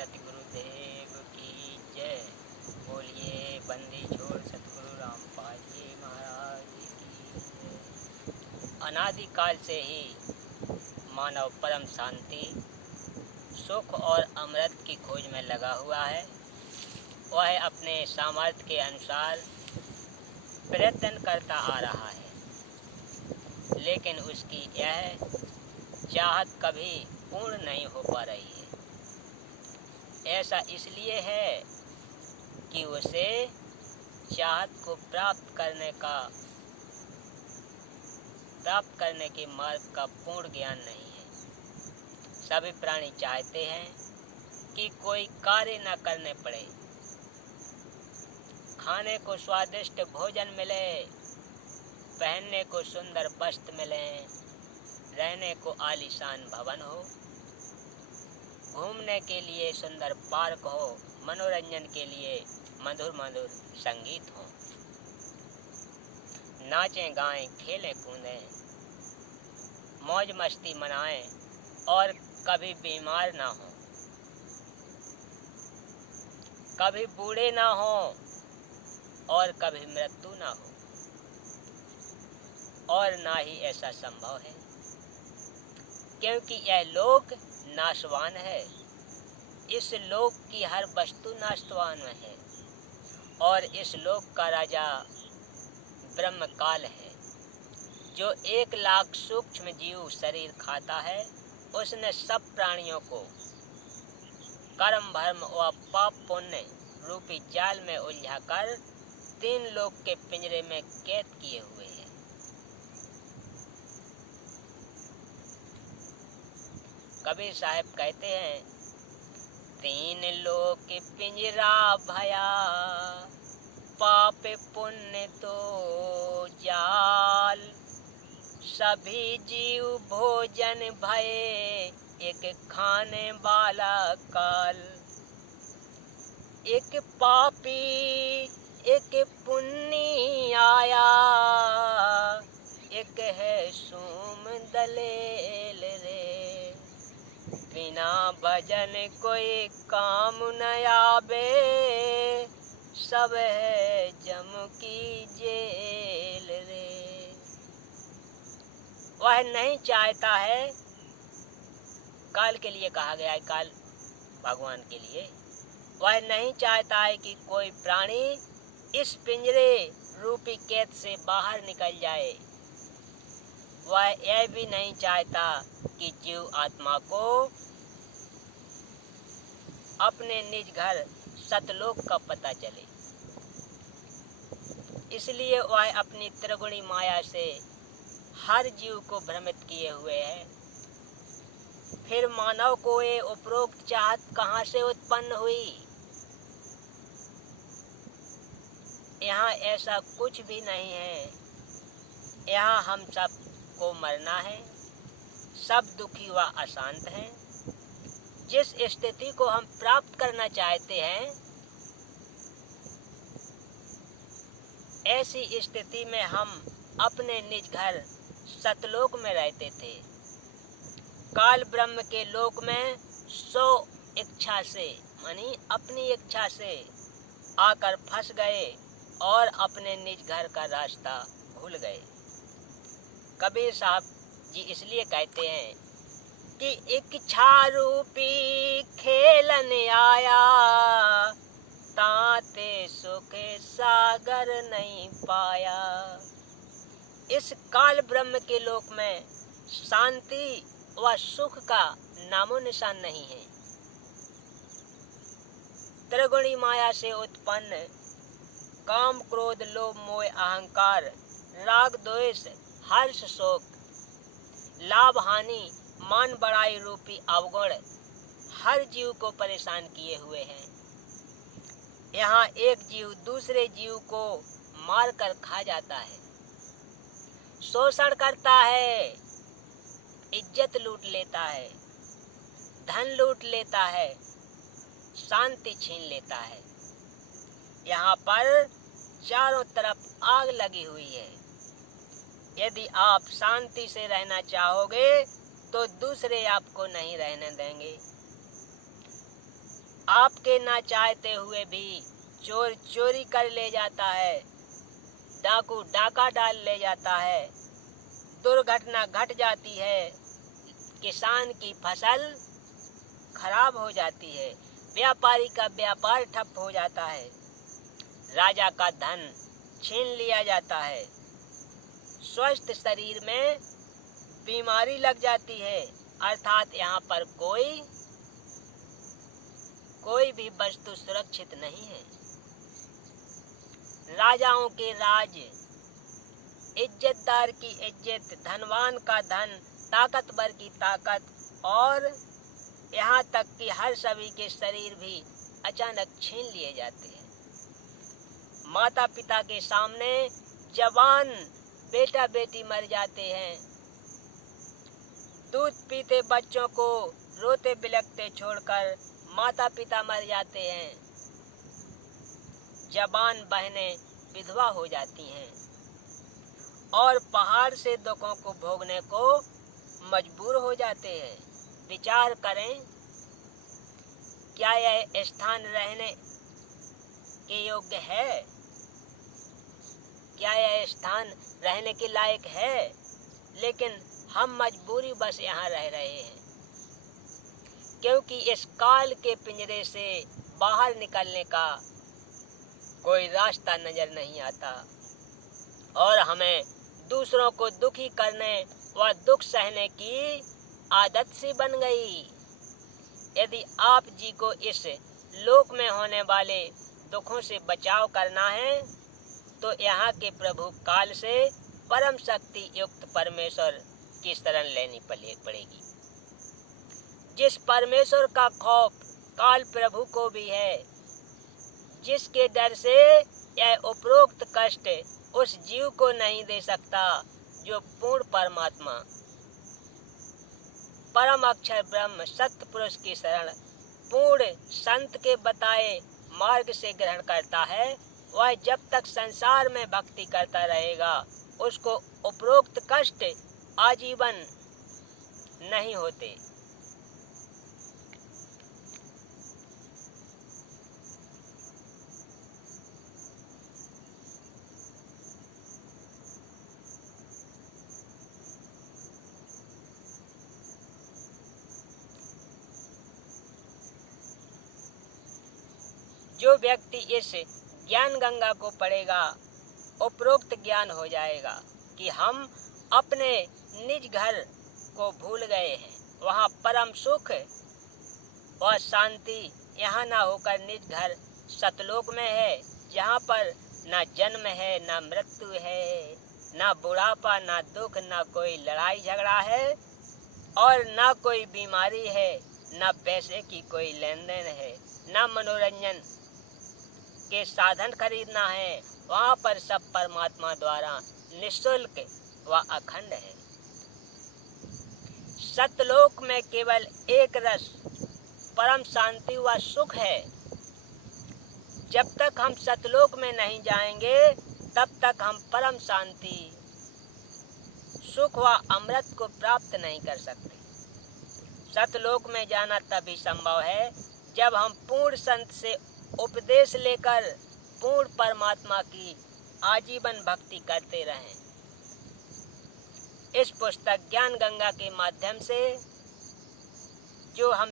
सतगुरुदेव की जय। बोलिए बंदी छोड़ सतगुरु रामपाल जी महाराज की जय। अनादिकाल से ही मानव परम शांति, सुख और अमृत की खोज में लगा हुआ है। वह अपने सामर्थ्य के अनुसार प्रयत्न करता आ रहा है, लेकिन उसकी यह चाहत कभी पूर्ण नहीं हो पा रही है। ऐसा इसलिए है कि उसे चाहत को प्राप्त करने के मार्ग का पूर्ण ज्ञान नहीं है। सभी प्राणी चाहते हैं कि कोई कार्य न करने पड़े, खाने को स्वादिष्ट भोजन मिले, पहनने को सुंदर वस्त्र मिले, रहने को आलीशान भवन हो, घूमने के लिए सुंदर पार्क हो, मनोरंजन के लिए मधुर मधुर संगीत हो, नाचें गाएं खेलें कूदें, मौज मस्ती मनाएं और कभी बीमार ना हो, कभी बूढ़े ना हो और कभी मृत्यु ना हो। और ना ही ऐसा संभव है, क्योंकि यह लोक नाशवान है। इस लोक की हर वस्तु नाशवान है और इस लोक का राजा ब्रह्म काल है, जो 1,00,000 सूक्ष्म जीव शरीर खाता है। उसने सब प्राणियों को कर्म भर्म व पाप पुण्य रूपी जाल में उलझाकर 3 लोक के पिंजरे में कैद किए हुए हैं। कबीर साहब कहते हैं, 3 लोक पिंजरा भया, पाप पुण्य तो जाल, सभी जीव भोजन भये, एक खाने वाला काल। एक पापी एक पुण्य आया, एक है सूम दलेल रे, बिना भजन कोई काम न आवे, सब है जम की जेल रे। वह नहीं चाहता है, काल के लिए कहा गया है, काल भगवान के लिए, वह नहीं चाहता है कि कोई प्राणी इस पिंजरे रूपी कैद से बाहर निकल जाए। वह यह भी नहीं चाहता कि जीव आत्मा को अपने निज घर सतलोक का पता चले। इसलिए वह अपनी त्रिगुणी माया से हर जीव को भ्रमित किए हुए है। फिर मानव को ये उपरोक्त चाहत कहाँ से उत्पन्न हुई? यहाँ ऐसा कुछ भी नहीं है। यहाँ हम सब को मरना है। सब दुखी व अशांत हैं। जिस स्थिति को हम प्राप्त करना चाहते हैं, ऐसी स्थिति में हम अपने निज घर सतलोक में रहते थे। काल ब्रह्म के लोक में 100 इच्छा से, मानी अपनी इच्छा से आकर फंस गए और अपने निज घर का रास्ता भूल गए। कबीर साहब जी इसलिए कहते हैं कि इच्छा रूपी खेलन आया, ताते सुख सागर नहीं पाया। इस काल ब्रह्म के लोक में शांति व सुख का नामो निशान नहीं है। त्रिगुणी माया से उत्पन्न काम क्रोध लोभ मोह अहंकार राग द्वेष हर्ष शोक लाभ हानि मान बड़ाई रूपी अवगुण हर जीव को परेशान किए हुए हैं। यहाँ एक जीव दूसरे जीव को मार कर खा जाता है, शोषण करता है, इज्जत लूट लेता है, धन लूट लेता है, शांति छीन लेता है। यहाँ पर चारों तरफ आग लगी हुई है। यदि आप शांति से रहना चाहोगे तो दूसरे आपको नहीं रहने देंगे। आपके ना चाहते हुए भी चोर चोरी कर ले जाता है, डाकू डाका डाल ले जाता है, दुर्घटना घट जाती है, किसान की फसल खराब हो जाती है, व्यापारी का व्यापार ठप हो जाता है, राजा का धन छीन लिया जाता है, स्वस्थ शरीर में बीमारी लग जाती है, अर्थात यहाँ पर कोई भी वस्तु सुरक्षित नहीं है। राजाओं के राज, इज्जतदार की इज्जत, धनवान का धन, ताकतवर की ताकत और यहाँ तक कि हर सभी के शरीर भी अचानक छीन लिए जाते हैं। माता पिता के सामने जवान बेटा बेटी मर जाते हैं, दूध पीते बच्चों को रोते बिलखते छोड़कर माता पिता मर जाते हैं, जवान बहनें विधवा हो जाती हैं और पहाड़ से दुखों को भोगने को मजबूर हो जाते हैं। विचार करें, क्या यह स्थान रहने के योग्य है? क्या यह स्थान रहने के लायक है? लेकिन हम मजबूरी बस यहाँ रह रहे हैं, क्योंकि इस काल के पिंजरे से बाहर निकलने का कोई रास्ता नजर नहीं आता और हमें दूसरों को दुखी करने व दुख सहने की आदत सी बन गई। यदि आप जी को इस लोक में होने वाले दुखों से बचाव करना है तो यहाँ के प्रभु काल से परम शक्ति युक्त परमेश्वर की शरण लेनी पड़ेगी। जिस परमेश्वर का खौफ काल प्रभु को भी है, जिसके डर से यह उपरोक्त कष्ट उस जीव को नहीं दे सकता जो पूर्ण परमात्मा, परम अक्षर ब्रह्म सत्य पुरुष की शरण पूर्ण संत के बताए मार्ग से ग्रहण करता है, वह जब तक संसार में भक्ति करता रहेगा उसको उपरोक्त कष्ट आजीवन नहीं होते। जो व्यक्ति इस ज्ञान गंगा को पढ़ेगा, उपरोक्त ज्ञान हो जाएगा कि हम अपने निज घर को भूल गए हैं, वहाँ परम सुख और शांति यहाँ ना होकर निज घर सतलोक में है, जहाँ पर ना जन्म है, ना मृत्यु है, ना बुढ़ापा, ना दुख, ना कोई लड़ाई झगड़ा है और ना कोई बीमारी है, ना पैसे की कोई लेन देन है, ना मनोरंजन के साधन खरीदना है। वहाँ पर सब परमात्मा द्वारा निःशुल्क व अखंड है। सतलोक में केवल एक रस परम शांति व सुख है। जब तक हम सतलोक में नहीं जाएंगे तब तक हम परम शांति, सुख व अमृत को प्राप्त नहीं कर सकते। सतलोक में जाना तभी संभव है जब हम पूर्ण संत से उपदेश लेकर पूर्ण परमात्मा की आजीवन भक्ति करते रहें। इस पुस्तक ज्ञान गंगा के माध्यम से जो हम